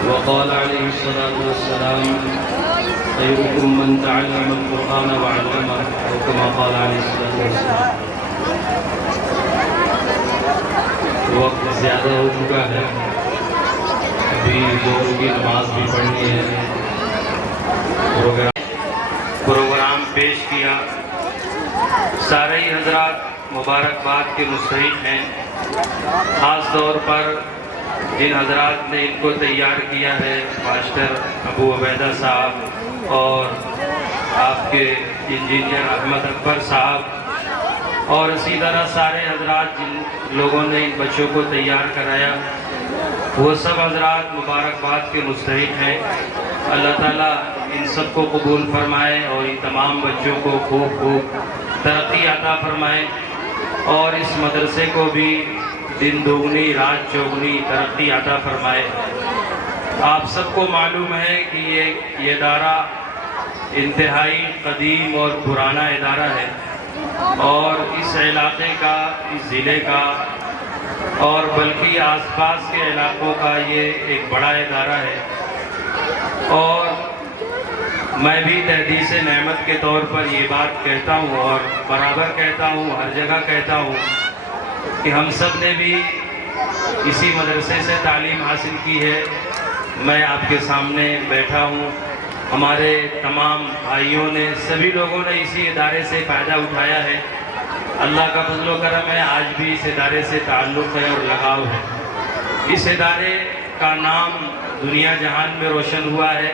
وقال عليه الصلاة والسلام خيركم من تعلم القرآن وعلمه أو كما قال عليه الصلاة والسلام. وقت زیادہ ہو چکا ہے، ابھی ظہر کی نماز بھی پڑھنی ہے. پروگرام پیش کیا. سارے ہی حضرات مبارکباد کے مستحق ہیں، خاص طور پر جن حضرات نے ان کو تیار کیا ہے، ماسٹر ابو عبیدہ صاحب اور آپ کے انجینئر احمد اکبر صاحب، اور اسی طرح سارے حضرات جن لوگوں نے ان بچوں کو تیار کرایا، وہ سب حضرات مبارکباد کے مستحق ہیں. اللہ تعالیٰ ان سب کو قبول فرمائے اور ان تمام بچوں کو خوب خوب ترقی عطا فرمائے، اور اس مدرسے کو بھی دن دوگنی رات چوگنی ترقی عطا فرمائے. آپ سب کو معلوم ہے کہ یہ ادارہ انتہائی قدیم اور پرانا ادارہ ہے، اور اس علاقے کا، اس ضلع کا اور بلکہ آس پاس کے علاقوں کا یہ ایک بڑا ادارہ ہے. اور میں بھی تحدیث نعمت کے طور پر یہ بات کہتا ہوں اور برابر کہتا ہوں، ہر جگہ کہتا ہوں کہ ہم سب نے بھی اسی مدرسے سے تعلیم حاصل کی ہے. میں آپ کے سامنے بیٹھا ہوں، ہمارے تمام بھائیوں نے، سبھی لوگوں نے اسی ادارے سے فائدہ اٹھایا ہے. اللہ کا فضل و کرم ہے، آج بھی اس ادارے سے تعلق ہے اور لگاؤ ہے. اس ادارے کا نام دنیا جہان میں روشن ہوا ہے.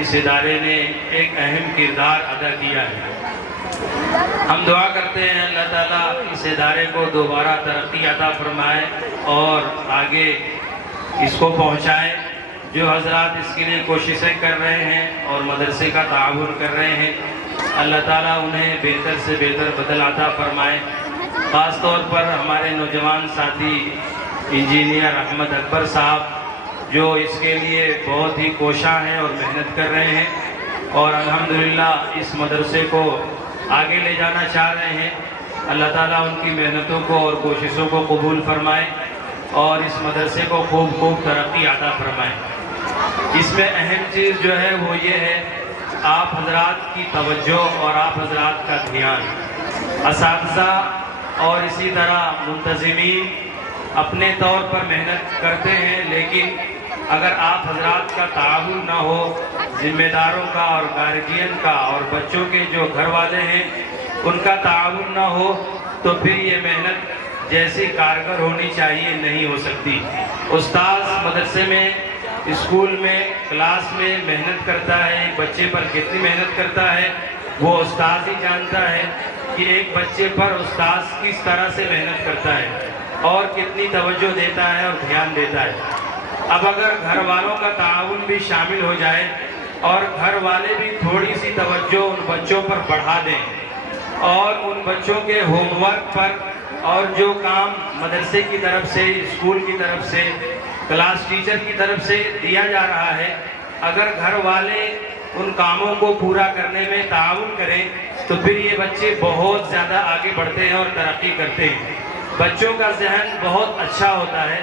اس ادارے نے ایک اہم کردار ادا کیا ہے. ہم دعا کرتے ہیں اللہ تعالیٰ اس ادارے کو دوبارہ ترقی عطا فرمائے اور آگے اس کو پہنچائے. جو حضرات اس کے لیے کوششیں کر رہے ہیں اور مدرسے کا تعاون کر رہے ہیں، اللہ تعالیٰ انہیں بہتر سے بہتر بدل عطا فرمائے. خاص طور پر ہمارے نوجوان ساتھی انجینئر احمد اکبر صاحب، جو اس کے لیے بہت ہی کوشاں ہیں اور محنت کر رہے ہیں، اور الحمدللہ اس مدرسے کو آگے لے جانا چاہ رہے ہیں. اللہ تعالیٰ ان کی محنتوں کو اور کوششوں کو قبول فرمائے اور اس مدرسے کو خوب خوب ترقی عطا فرمائے. اس میں اہم چیز جو ہے وہ یہ ہے، آپ حضرات کی توجہ اور آپ حضرات کا دھیان. اساتذہ اور اسی طرح منتظمین اپنے طور پر محنت کرتے ہیں، لیکن اگر آپ حضرات کا تعاون نہ ہو، ذمہ داروں کا اور گارجین کا اور بچوں کے جو گھر والے ہیں ان کا تعاون نہ ہو، تو پھر یہ محنت جیسی کارگر ہونی چاہیے نہیں ہو سکتی. استاذ مدرسے میں، اسکول میں، کلاس میں محنت کرتا ہے، ایک بچے پر کتنی محنت کرتا ہے وہ استاذ ہی جانتا ہے کہ ایک بچے پر استاذ کس طرح سے محنت کرتا ہے اور کتنی توجہ دیتا ہے اور دھیان دیتا ہے. اب اگر گھر والوں کا تعاون بھی شامل ہو جائے اور گھر والے بھی تھوڑی سی توجہ ان بچوں پر بڑھا دیں اور ان بچوں کے ہوم ورک پر اور جو کام مدرسے کی طرف سے، اسکول کی طرف سے، کلاس ٹیچر کی طرف سے دیا جا رہا ہے، اگر گھر والے ان کاموں کو پورا کرنے میں تعاون کریں تو پھر یہ بچے بہت زیادہ آگے بڑھتے ہیں اور ترقی کرتے ہیں. بچوں کا ذہن بہت اچھا ہوتا ہے،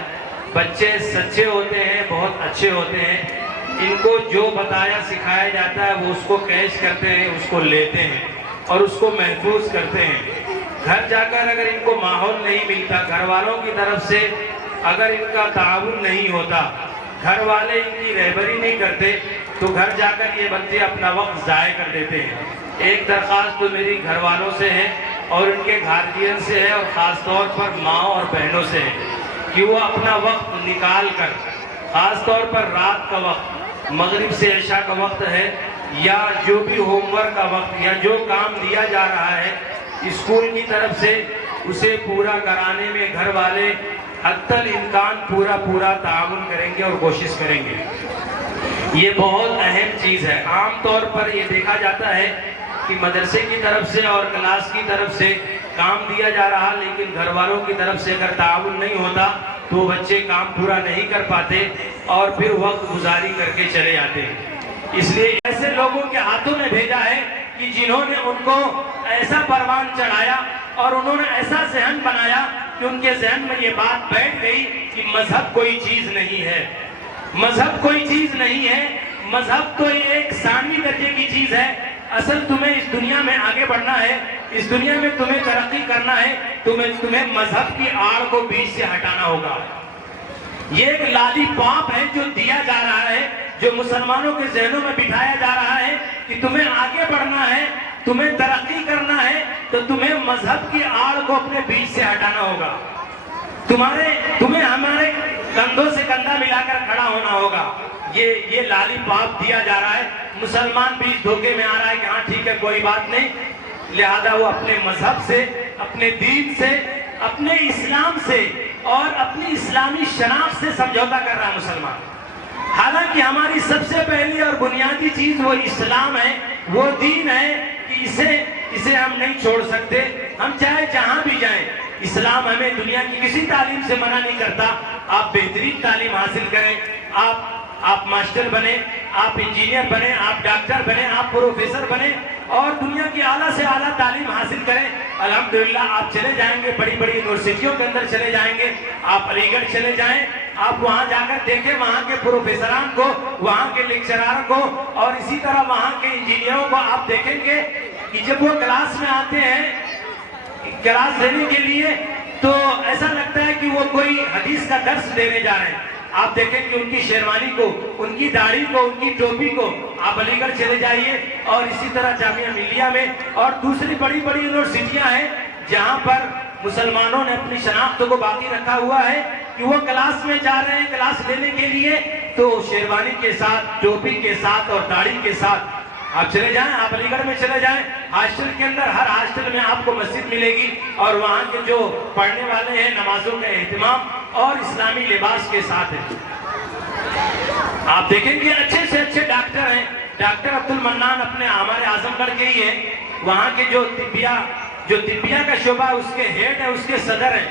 بچے سچے ہوتے ہیں، بہت اچھے ہوتے ہیں. ان کو جو بتایا سکھایا جاتا ہے وہ اس کو کیچ کرتے ہیں، اس کو لیتے ہیں اور اس کو محفوظ کرتے ہیں. گھر جا کر اگر ان کو ماحول نہیں ملتا، گھر والوں کی طرف سے اگر ان کا تعاون نہیں ہوتا، گھر والے ان کی رہبری نہیں کرتے، تو گھر جا کر یہ بچے اپنا وقت ضائع کر دیتے ہیں. ایک درخواست تو میری گھر والوں سے ہے اور ان کے گارجین سے ہے، اور خاص طور پر ماں اور بہنوں سے ہے کہ وہ اپنا وقت نکال کر، خاص طور پر رات کا وقت، مغرب سے عشاء کا وقت ہے، یا جو بھی ہوم ورک کا وقت یا جو کام دیا جا رہا ہے اسکول کی طرف سے، اسے پورا کرانے میں گھر والے حتی الامکان پورا تعاون کریں گے اور کوشش کریں گے. یہ بہت اہم چیز ہے. عام طور پر یہ دیکھا جاتا ہے کہ مدرسے کی طرف سے اور کلاس کی طرف سے کام دیا جا رہا، لیکن گھر والوں کی طرف سے اگر تعاون نہیں ہوتا تو بچے کام پورا نہیں کر پاتے اور پھر وقت گزاری کر کے چلے جاتے ہیں. اس لیے ایسے لوگوں کے ہاتھوں میں بھیجا ہے کہ جنہوں نے ان کو ایسا پروان چڑھایا اور انہوں نے ایسا ذہن بنایا کہ ان کے ذہن میں یہ بات بیٹھ گئی کہ مذہب کوئی چیز نہیں ہے. مذہب کوئی چیز نہیں ہے، مذہب تو ایک ثانوی درجے کی چیز ہے. اصل تمہیں اس دنیا میں آگے بڑھنا ہے، اس دنیا میں تمہیں ترقی کرنا ہے، تمہیں مذہب کی آڑ کو بیچ سے ہٹانا ہوگا. یہ ایک لالی پاپ ہے جو دیا جا رہا ہے، جو مسلمانوں کے ذہنوں میں بٹھایا جا رہا ہے کہ تمہیں آگے بڑھنا ہے، تمہیں ترقی کرنا ہے تو تمہیں مذہب کی آڑ کو اپنے بیچ سے ہٹانا ہوگا. تمہیں ہمارے کندھوں سے کندھا ملا کر کھڑا ہونا ہوگا. یہ لالی پاپ دیا جا رہا ہے. مسلمان بھی اس دھوکے میں آ رہا ہے کہ ہاں ٹھیک ہے کوئی بات نہیں، لہذا وہ اپنے مذہب سے، اپنے دین سے، اپنے اسلام سے اور اپنی اسلامی شناخت سے سمجھوتا کر رہا ہے مسلمان. حالانکہ ہماری سب سے پہلی اور بنیادی چیز وہ اسلام ہے، وہ دین ہے کہ اسے ہم نہیں چھوڑ سکتے. ہم چاہے جہاں بھی جائیں، اسلام ہمیں دنیا کی کسی تعلیم سے منع نہیں کرتا. آپ بہترین تعلیم حاصل کریں، آپ ماسٹر بنیں، آپ انجینئر بنیں، آپ ڈاکٹر بنیں، آپ پروفیسر بنیں اور دنیا کی اعلیٰ سے اعلیٰ تعلیم حاصل کریں. الحمدللہ آپ چلے جائیں گے بڑی بڑی یونیورسٹیوں کے اندر چلے جائیں گے. آپ علی گڑھ چلے جائیں، آپ وہاں جا کر دیکھیں وہاں کے پروفیسران کو، وہاں کے لیکچرار کو اور اسی طرح وہاں کے انجینئروں کو آپ دیکھیں گے کہ جب وہ کلاس میں آتے ہیں کلاس دینے کے لیے تو ایسا لگتا ہے کہ وہ کوئی حدیث کا درس دینے جا رہے ہیں. آپ دیکھیں کہ ان کی شیروانی کو، ان کی داڑھی کو، ان کی ٹوپی کو، آپ علی گڑھ چلے جائیے اور اسی طرح جامعہ ملیہ میں اور دوسری بڑی بڑی یونیورسٹیاں ہیں جہاں پر مسلمانوں نے اپنی شناخت کو باقی رکھا ہوا ہے کہ وہ کلاس میں جا رہے ہیں کلاس لینے کے لیے تو شیروانی کے ساتھ، ٹوپی کے ساتھ اور داڑھی کے ساتھ. آپ چلے جائیں، آپ علی گڑھ میں چلے جائیں، ہاسٹل کے اندر ہر ہاسٹل میں آپ کو مسجد ملے گی اور وہاں کے جو پڑھنے والے ہیں نمازوں کا اہتمام اور اسلامی لباس کے ساتھ ہے. آپ دیکھیں گے اچھے سے اچھے ڈاکٹر ہیں. ڈاکٹر عبد المنان اپنے ہمارے اعظم گڑھ کے ہی ہیں. وہاں کے جو طبیہ کا شعبہ اس کے ہیڈ ہے، اس کے صدر ہیں.